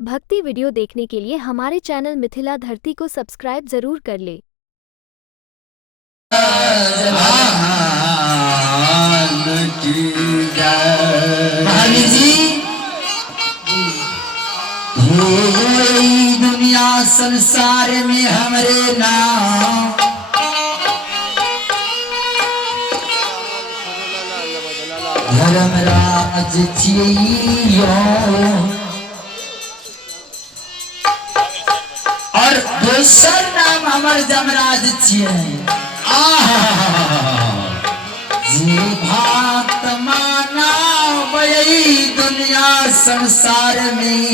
भक्ति वीडियो देखने के लिए हमारे चैनल मिथिला धरती को सब्सक्राइब जरूर कर ले। महावीर जी दुनिया संसार में हमरे नाम धर्मराज छियो और दोसर नाम हमर जमराज छियै। जी भात माना वही दुनिया संसार में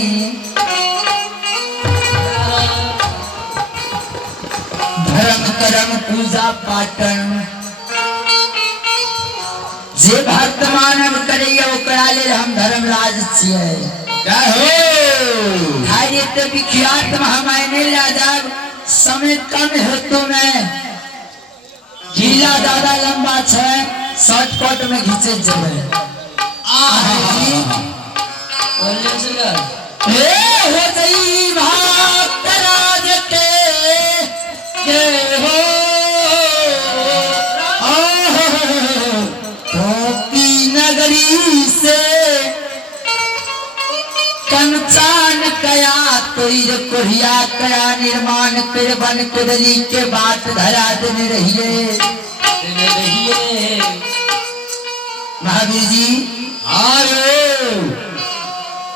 धर्म कर्म पूजा पाठन जे भक्त मानव करिए ओकरा लेल हम धर्मराज छियै। खाइए तो विख्यात महामायने ला जाब समय कम है तो मैं जिला ज्यादा लंबा है शॉर्टकट में घिंचे जब हो गई भक्त राज के हो नगरी से कंचान कया तोर कोरिया कया निर्माण कर बन कुदरी के बात धरा देने रहिए महावीर जी। आयो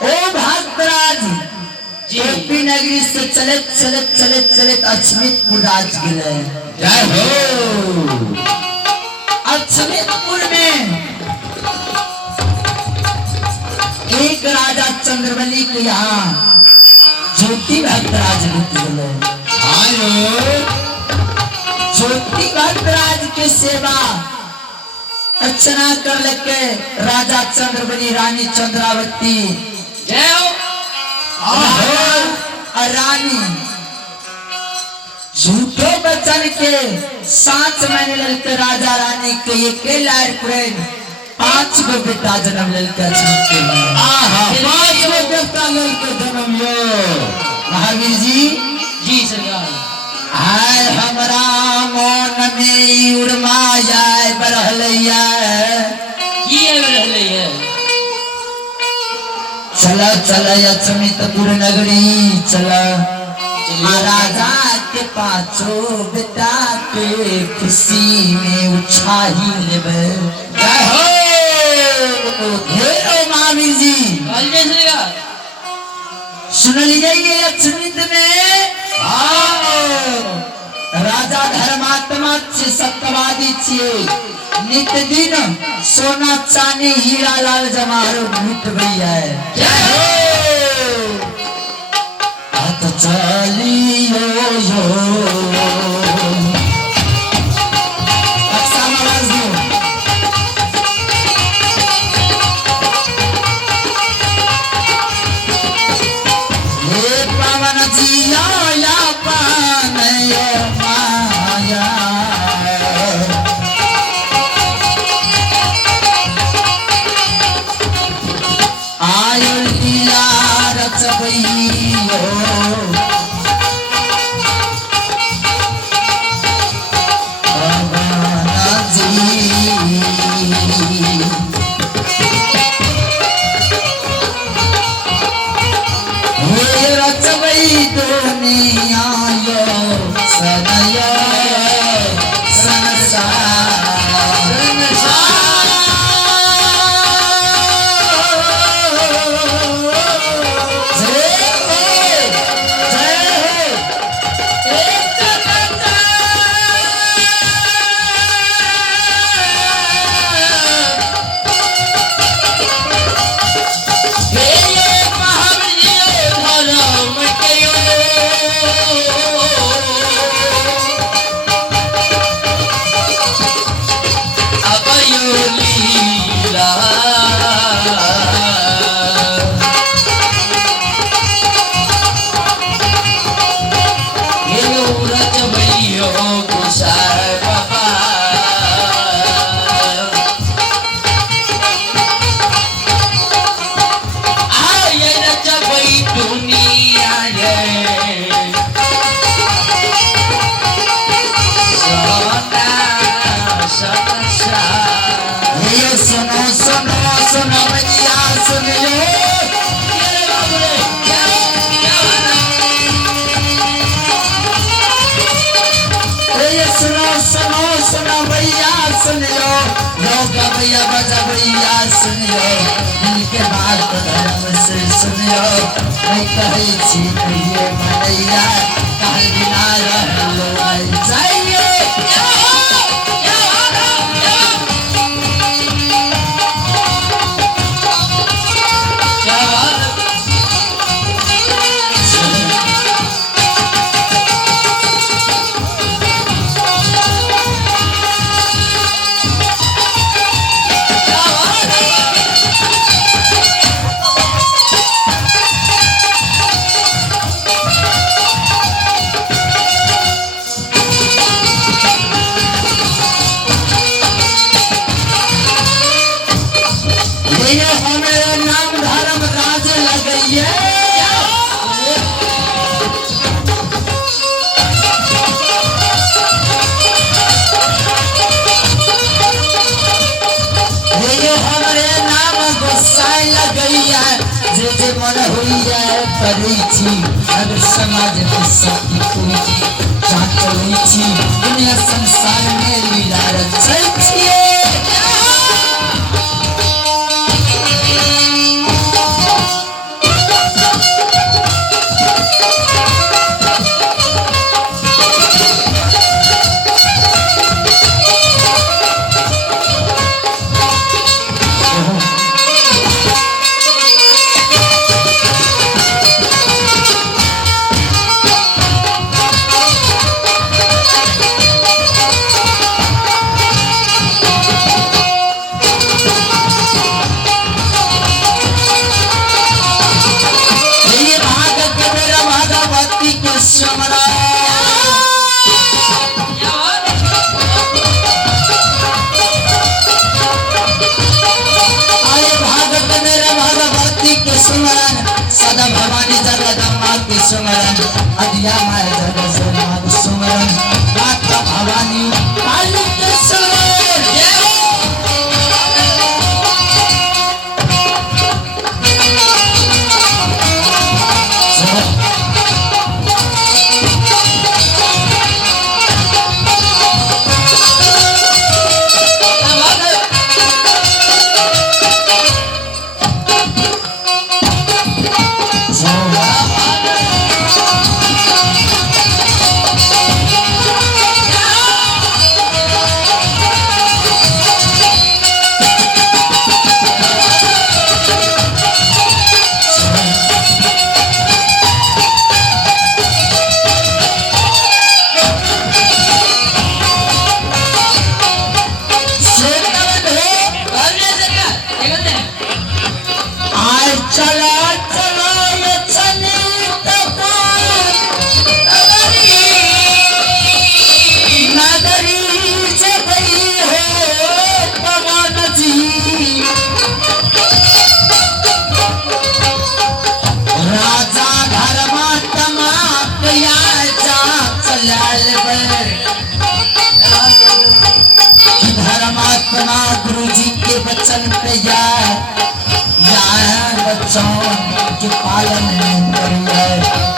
ओ भक्तराज गोपी नगरी से चलत चलत चलत चलत अछमितपुर राज गए। जय हो अछमितपुर में एक राजा चंद्रवली के यहाँ ज्योति भक्तराज ज्योति भक्तराज के सेवा अर्चना कर लेके राजा चंद्रवली रानी चंद्रावती जय रानी झूठो बचन के साथ मैंने ललके राजा रानी के एक लायर प्रेम 5 गो बेटा जन्म ललके जन्म यो महावीर जी। जी सरकार आय हमरा मन में उड़मा जाए बरहलैया चला चला अछमितपुर नगरी चला राजा के 5 बेटा के खुशी में उछाही लेबे। महावीर जी सुन लीजिए अछमित में राजा धर्मात्मा छे सत्यवादी छे नित्य दिन सोना चांदी हीरा लाल जवाहर लुटबई है। तो चलियो दुनिया ये ये सुनो सुनो सुनो भैया सुनियो ये सुनो सुनो सुनो भैया सुनियो नौका भैया बजा भैया सुनियो इनके बात धर्म से सुनियो मैं कहे छी ये मनैया काल बिना रहलो चाहिए हमें नाम धर्म राज लगइए हमारे नाम गोसाई लगइया जे मन होइया करै छी अगर समाज के शक्ति कोई जांच करै छी दुनिया संसार में लीला रचै छिए सदा भवानी जगदम्बा के सुमरन अधिया माय जगदम्बा के सुमरन माता भवानी काली के सुमरन धर्मात्मा गुरु जी के वचन पे या बच्चों के पालन करिए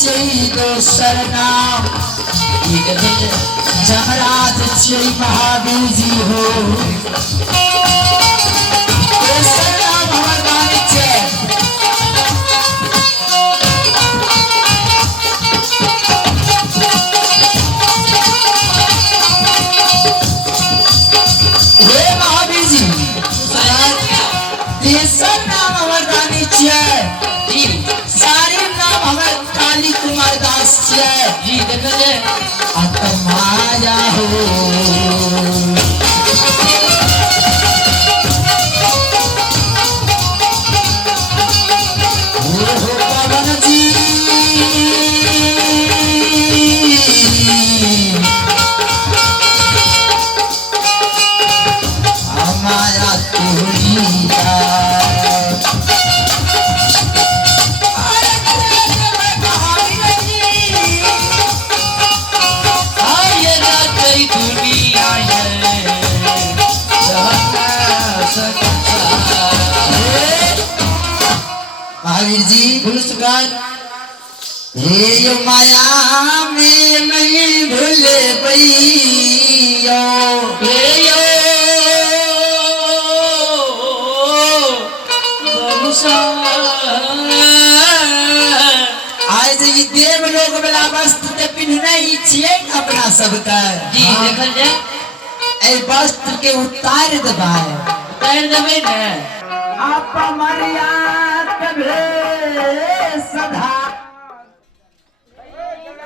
छियै दोसर नाम जमराज छियै महावीर जी हो दोसर नाम हमर गाने छै हे महावीर जी तेसर नाम हमर गाने छियै सारे नाम हमर काली कुमार दास छियै जी देखले आत्माया हो पवन जी हमारा तोरिया महावीर जी पुरस्कार हे यो माया में नहीं भूले पैयो हे यो आज ई देव लोग वाला वस्त्र ते पिन्हने छियै अपना सबका जी देखल जाय ए वस्त्र के उतार देबै ने आप मरिया कभे